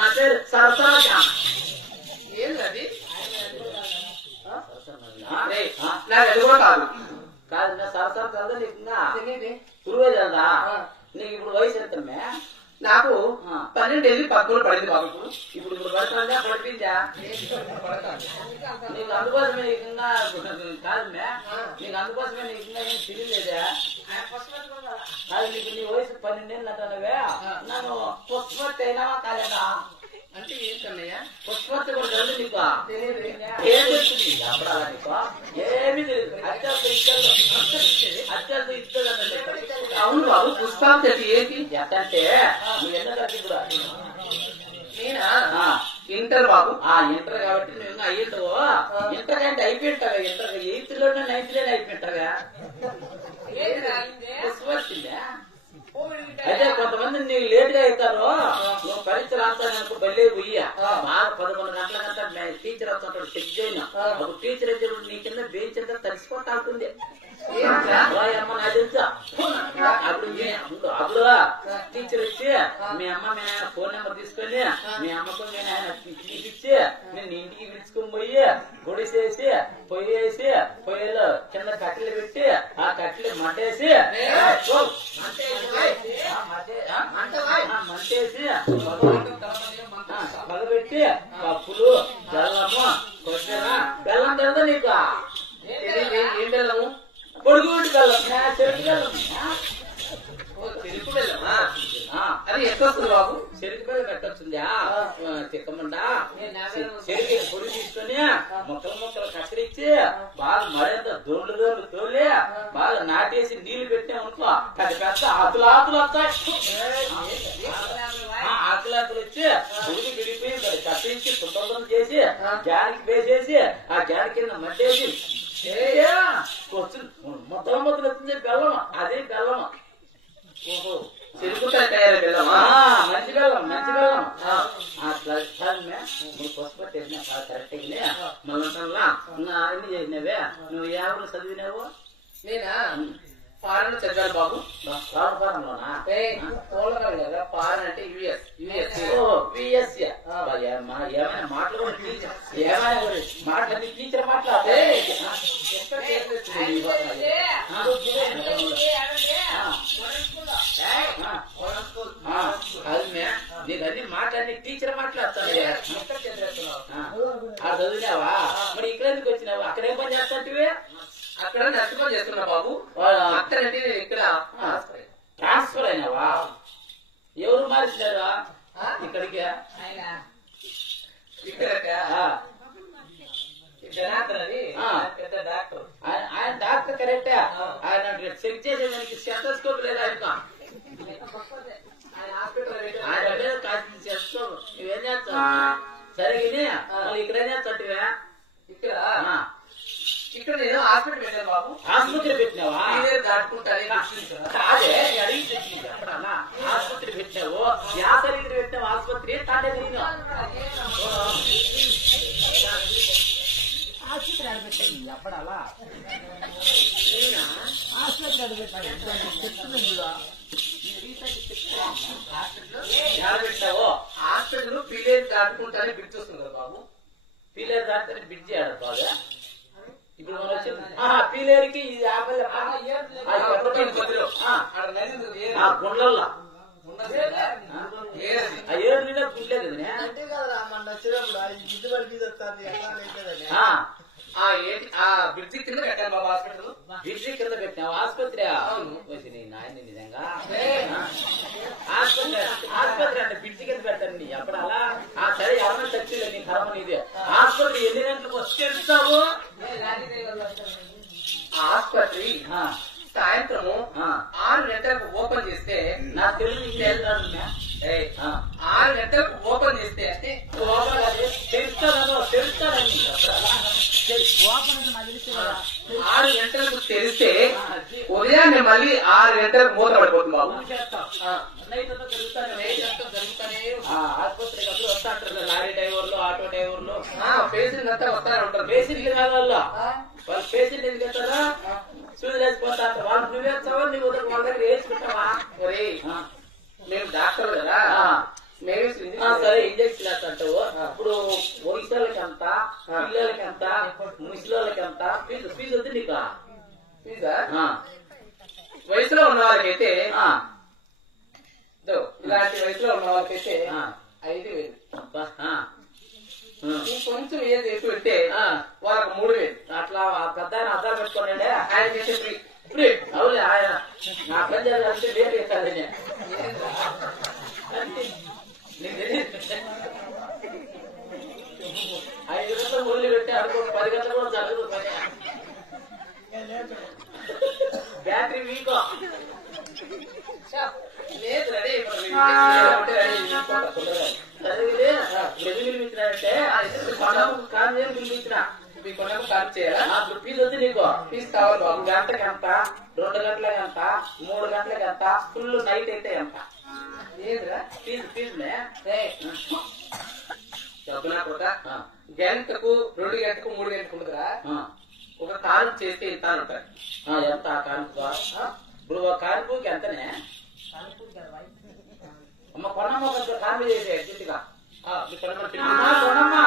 నా పేరు సరసర ఏంటది నాకు అది కూడా కాదు కాదు నా సరసర కదా నీకు పురువే కదా నీకు ఇప్పుడు వయసు ఎంతమే నాకు 12 ఏళ్ళు 13 పడింది బాబు ఇప్పుడు పడుతుందా పడిపోయిందా నీకు అందుకోసమే ఇంకా కాదు నీకు అందుకోసమే నీకు ఇంకా ఏం తెలియలేదా కాదు నీకు నీ వయసు 12 ఏళ్ళు అంటానవే నన్ను పుష్పత్తి అయినావా కాలేదా అంటే ఏంటన్నయ్యా పుష్పత్తి కూడా తెలుసు నీకు ఏం తెలుస్తుంది అప్పుడు అలా నీకు ఏమీ తెలియదు అత్యంత ఇస్తుంది అవును బాబు పుష్పాలు ఏంటి ఎత్తంటే నువ్వు ఎన్న తరగతి కూడా నేనా ఇంటర్ బాబు ఇంటర్ కాబట్టి నువ్వు ఇంకా అయ్యింటావు ఇంటర్ అంటే అయిపోయింటావా ఇంటర్ 8th లోనే 9th లోనే అయిపోయింటావా పుష్పత్తిందా అయితే కొంతమంది నీకు లేట్ గా అవుతారు నువ్వు పరీక్ష రాస్తాను బయలు పోయ్యా బాగా 11 గంటల టీచర్ వస్తుంటాడు చెక్ చేయను ఒక టీచర్ అయితే నీ కింద బెంచ్ అంతా తడిసిపోతా ఉంటుంది అమ్మ నాకు తెలుసా అప్పుడు టీచర్ వచ్చి మీ అమ్మ మీ నాయన ఫోన్ నెంబర్ తీసుకొని మీ అమ్మకు మీ నాయన తీపిచ్చి నేను ఇంటికి పిలుచుకొని పోయి గుడిసేసి పొయ్యేసి పొయ్యిలో కింద కట్టెలు పెట్టి ఆ కట్టెలు మట్టేసి మంటేసి మగబెట్టి పప్పులు బెల్లము కొబ్బరి బెల్లం తెలుదా నీకు ఏం బెల్లము పొడుగుడి బెల్లం చెరుకు బెల్లం చెరుకు బెల్లమా అది ఎక్కడ వస్తుంది బాబు చెరుకు బెల్లం పెట్టొచ్చుందా తిక్కమండా చెరుకు పొడి తీసుకొని మొక్కలు మొక్కలు కత్తిరించి బాగా మరింత దోళ్ళు తోలి బాగా నాటేసి నీళ్లు పెట్టామనుకో అది పెద్ద ఆకులు వస్తాయి ఆకులు వచ్చి ఉడికి విడిపోయి కత్తిరించి శుభ్రం చేసి గ్యానికి వేసేసి ఆ గ్యాన్ కింద మట్టేసి మొత్తం వస్తుంది బెల్లం అదే బెల్లం ఓహో చెరుకుతో తయారు బెల్లమా మంచి బెల్లం పుష్పత్తి కరెక్ట్ మళ్ళీ అన్ని చేసినవే నువ్వు ఎవరు చదివినావు నేనా ఫారెన్ చదివాను బాబు ఫారెన్ లోనా కదా ఫారెన్ అంటే యుఎస్ ఏమైనా మాట్లాడు మాట్లాడి టీచర్ మాట్లాడే నీకు అన్ని మాట్లాడి టీచర్ మాట్లాడతాడు చదివినావా మరి ఇక్కడ ఎందుకు వచ్చినావు అక్కడ ఏం పని చేస్తాంటివి అక్కడ నర్సుకొని చేస్తున్నా బాబు అక్కడ అంటే ఇక్కడ ట్రాన్స్ఫర్ అయినావా ఎవరు మార్చినారా ఇక్కడికి పెద్ద డాక్టర్ ఆయన డాక్టర్ కరెక్టే ఆయన చెక్ చేసేదానికి స్టెథోస్కోప్ లేదా ఆయన కాస్త చేస్తావు నువ్వేం చేస్తావు సరే ఇక్కడ ఏం చేస్తాంటివే ఇక్కడ నేను హాస్పిటల్ పెట్టాను బాబు ఆసుపత్రి పెట్టినావా దాటుకుంటాను కాదే అడిగి చెప్పడన్నా ఆసుపత్రి పెట్టినావు యాసరికి పెట్టినావు ఆసుపత్రి తాటే తిరిగినా ఆసుపత్రి అడబెట్టాను ఎప్పుడలా ఆసుపత్రి అడబెట్టావు హాస్పిటల్ పిల్లలు దాటుకుంటానే బ్రిడ్జ్ వస్తుంది కదా బాబు పిల్లలు దాటితే బ్రిడ్జ్ ఆడదు బాగా ఇప్పుడు మనం వచ్చి పీలేరికి గుండ్లల్లో ఏడు మీద గుండె కదా బ్రిడ్జి కింద పెట్టాను బాబు హాస్పిటల్ బ్రిడ్జి కింద పెట్టినావు ఆసుపత్రి నాయన నిజంగా ఆసుపత్రి అంటే బ్రిడ్జి కింద పెట్టండి అప్పుడు అలా సరే ఎవరైనా చచ్చిలే నీ కర్మ నీదే ఆసుపత్రి ఎన్ని గంటలకు వస్తావు ఆసుపత్రి సాయంత్రము 6 గంటలకు ఓపెన్ చేస్తే నా తెలుగు నీకు వెళ్తాను 6 గంటలకు ఓపెన్ చేస్తే అంటే తెలుస్తానండి 6 గంటలకు తెరిస్తే ఉదయాన్నే మళ్ళీ 6 గంటలకు మూత పడిపోతుంది బాబు ఆసుపత్రికి అప్పుడు వస్తా అంటారు లారీ డ్రైవర్లు ఆటో డ్రైవర్లు పేషెంట్ అంతా వస్తానే ఉంటారు పేషెంట్లు కాదు వాళ్ళు పేషెంట్ ఎందుకు వెళ్తారా సూది వేసిపోతా అంటారు వాళ్ళు నువ్వేస్తావా నీ ఉదయం వాళ్ళ దగ్గర వేసుకుంటావా మేము డాక్టర్ కదా సరే ఇంజక్షన్ అంటావు. ఇప్పుడు వయసులకి ఎంత, పిల్లలకి ఎంత, ముసలికి ఎంత ఫీజు వద్దు నీకు? ఫీజా? వయసులో ఉన్న వాళ్ళకైతే ఇలాంటి వయసులో ఉన్న వాళ్ళకైతే 5,000. కొంచెం ఏది ఎక్కువ పెడితే వాళ్ళకి 3,000. అట్లా పెద్ద ఆయన అద్దాలు పెట్టుకోండి. ఆయనకైతే ఫ్రీ. అవులే ఆయన నా పని అంటే వేరే కాదని ఐదు గంటలు మొదలు పెట్టి అనుకో 10 గంటలు కూడా జరగదు పని. బ్యాటరీ వీక్ పిలిపించినాడంటే పిలిపించిన ఫీజు వద్దు నీకు. ఫీజు కావాలి బాబు. గంటకి ఎంత, 2 గంటలకి ఎంత, 3 గంటలకి ఎంత, ఫుల్ నైట్ అయితే ఎంత? ఫీజునే డబ్బునా కూడా గంటకు 2 గంటకు 3 గంటకు ఉండదురా. ఒక కాను చేస్తే ఇంత అంటారు. ఎంత ఆ కానుక? ఇప్పుడు ఒక కానుకకి ఎంతనే అమ్మ? కొనమ్మ కొంచెం కాను చేసే గట్టిగా కొనమ్మా.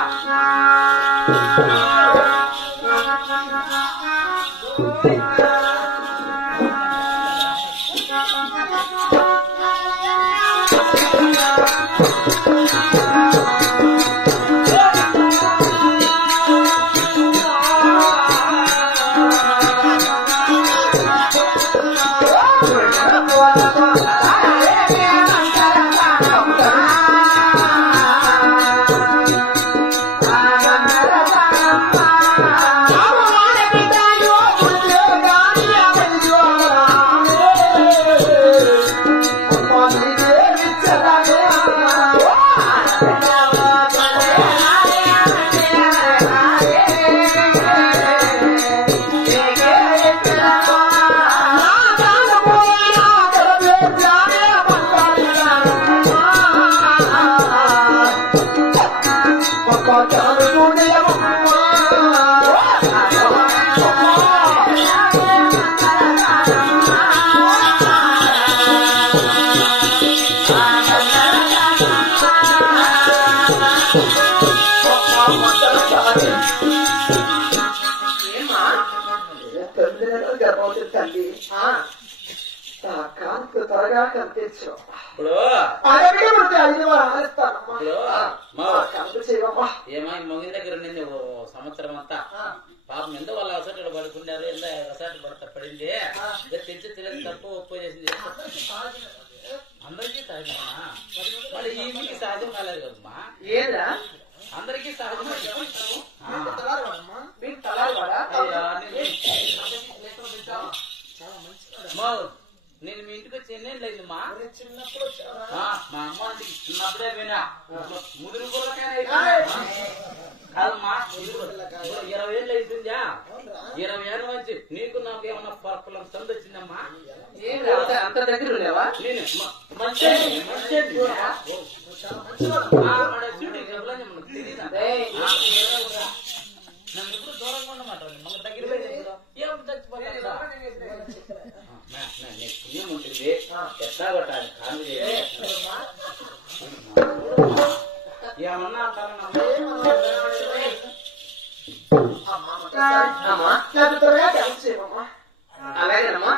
తల్లి కాంతి త్వరగా కనిపించు. ఇప్పుడు ఏమో మొగిన దగ్గర ఉండింది సంవత్సరం అంతా. పాపం ఎంత వాళ్ళు అసట్లు పడుకున్నారు, ఎంత అసట్లు పడింది. తెలిసి తెలియదు తప్పు ఒప్పు చేసింది. అందరికీ సహజమా? మళ్ళీ ఈమెకి సహజం కాలేదు కదమ్మా. ఏదా అందరికీ సహజం. నేను మీ ఇంటికి వచ్చి ఎన్నేళ్ళు అయిందమ్మా? మా అమ్మ ఇంటికి చిన్నప్పుడే వినా ముదురు కాదమ్మా. 20 ఏళ్ళు అయిపోయిందా? 20 ఏళ్ళ నుంచి నీకు నాకు ఏమన్నా పొలం సంద వచ్చిందమ్మా? అంత దగ్గర ఉండేవా? నేను మంచి నన్ను ఎప్పుడు దూరంగా ఉండమాట మన దగ్గర ఏం చచ్చిపోతా ఏముంటుంది ఎట్లా కొట్టాలి కాదు ఏమన్నా అలాగేనమ్మా.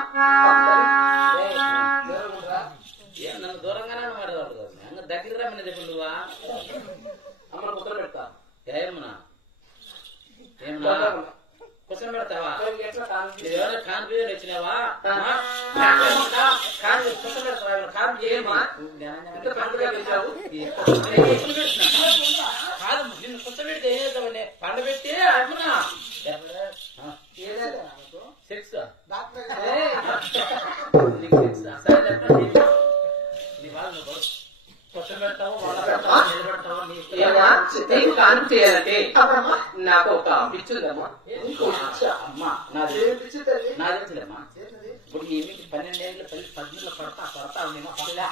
నన్ను దూరంగానే మాట్లాడదు కదా. దగ్గర రమ్మని చెప్పు నువ్వా అమ్మ కుక్కలు పెడతా. ఏమన్నా ఏమన్నా కుసలు పెడతావా? ఏమైనా కాన్ఫ్యూజన్ వచ్చినావా? కుసలు పెడతావా? కాదు నిన్ను కుస పెడితే ఏం చేద్దామండి? పండ పెట్టి అమ్మనా సెక్స్ నీ వాళ్ళు కొత్త పెడతావు, వాళ్ళ పెడతావు, నిలబెడతావు. నీకు కాన్పు చేయాలంటే నాకు ఒక పిచ్చి ఉందమ్మా. అమ్మా నాది తెలుసులేమ్మా. ఇప్పుడు మీకు 12 ఏళ్ళు 18 పడతా నేను పడలే.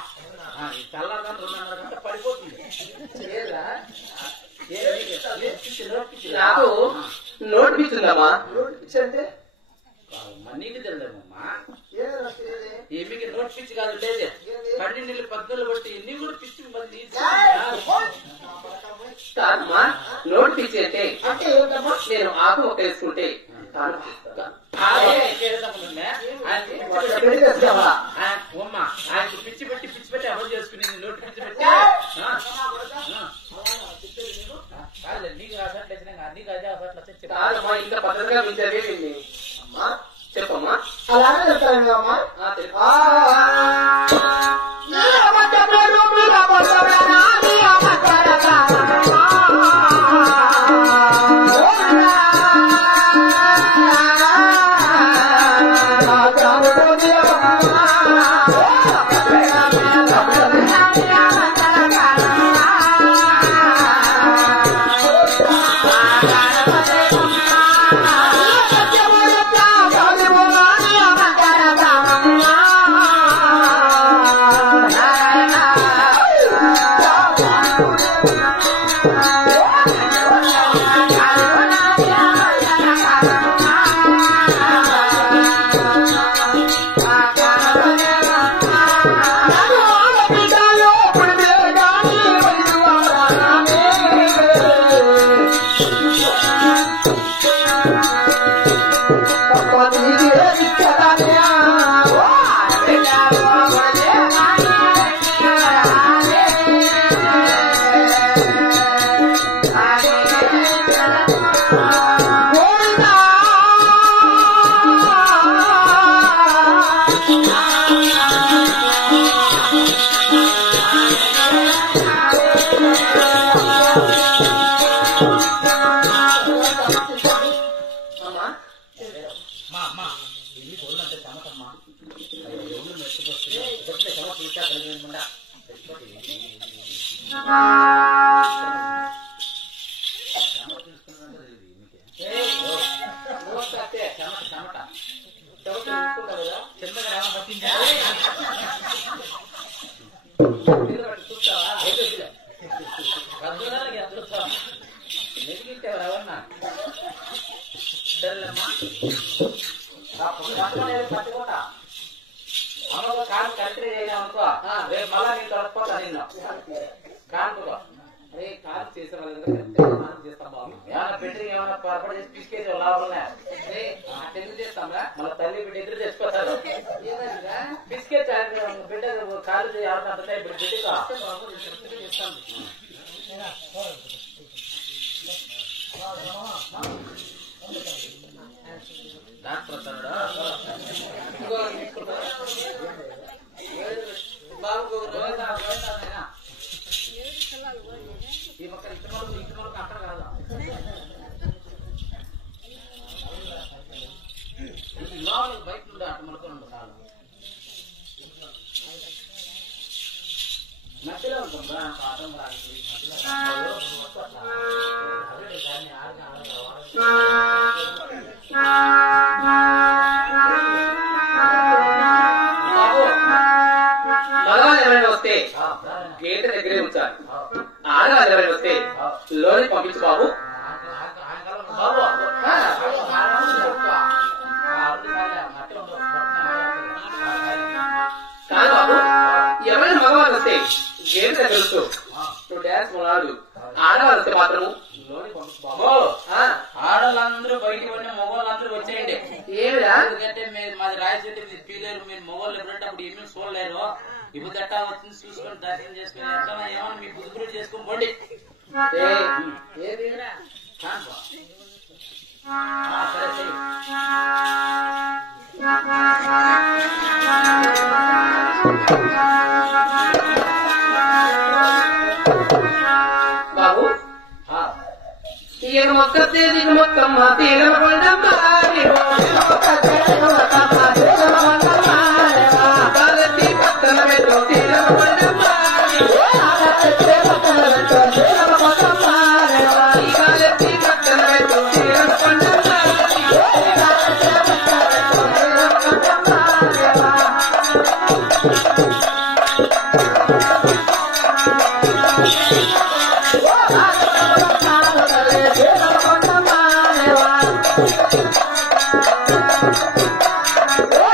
తెల్లారగా 2:30 గంట పడిపోతుంది. నాకు నోట్ పిచ్చి ఉందమ్మా. నీకు తెలియదమ్మా. ఏమికి నోట్ పిచ్చి కాదు లేదు. 12 18 బట్టి నీ కూడా పిచ్చి కాదమ్మా నోటి పిచ్చి అంటే అంటే ఏమిటమ్మా? నేను ఆకు మొక్క వేసుకుంటే తాను పెళ్లి చేస్తావా? ఆయనకు పిచ్చి పెట్టి అమలు చేసుకుని నోటి పిచ్చి పెట్టి నీకు అసట్లేదు నీకు అదే అసట్లు కాదమ్మా ఇంకా పద్ధతిగా పిలిచేది నిన్ను. అమ్మా చెప్పమ్మా. అలానే చెప్తాను అమ్మా. తెలుసు. తల్లి బిడ్డ ఎదురు తెచ్చిపోతారు బిస్కెట్ బిడ్డ కాలు బిడ్డ ఈ మొక్క ఇంటి అక్కడ కాదు బయట నుండి అటు మొలకలు కాదు మధ్యలో ఉంటుంది ఆటం మగవాళ్ళు ఎవరైనా వస్తే గేట్ దగ్గరే ఉంచాలి. ఆడవాళ్ళు ఎవరైనా వస్తే లోని పంపించు బాబు. కాదు బాబు, ఎవరైనా మగవాళ్ళు వస్తే గేట్ దగ్గర ఉంచు. నువ్వు డాన్స్ మొదలు. ఆడవాళ్ళు వస్తే మాత్రము ఆడవాళ్ళందరూ బయటికి పడిన మగవాళ్ళందరూ వచ్చేయండి. ఏమిరా ఎందుకంటే మాది రాయచోటి మీరు పీలేరు, మీరు మగవాళ్ళు ఎప్పుడంటే ఏమీ చూడలేరు. ఇప్పుడు ఎట్టా వచ్చింది చూసుకొని దర్శనం చేసుకుని ఎట్లా ఏమన్నా మీ బుద్ధి చేసుకొని పోండి. ఏది సరే బాబు తీయన మొక్క తేలిన మొక్కమ్మ తీరమ కొండమ్మ కాలతి పక్కన పెట్టు తీరమ కొండమ్మ కాలతి పక్కన పెట్టు తీరమ కొండమ్మ Oh!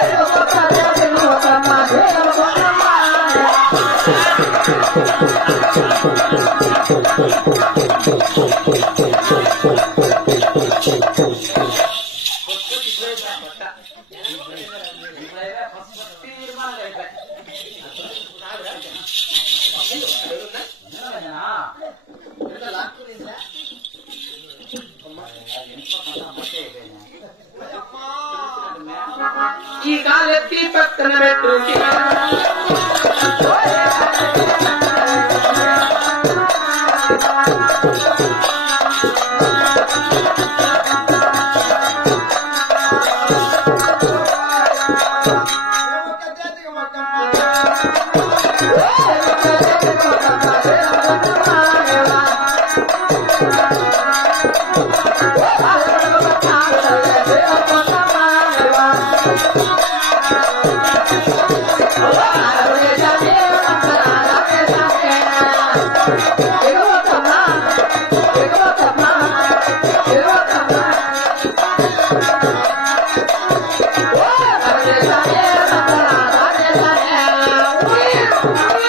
మెట్టుకి Oh,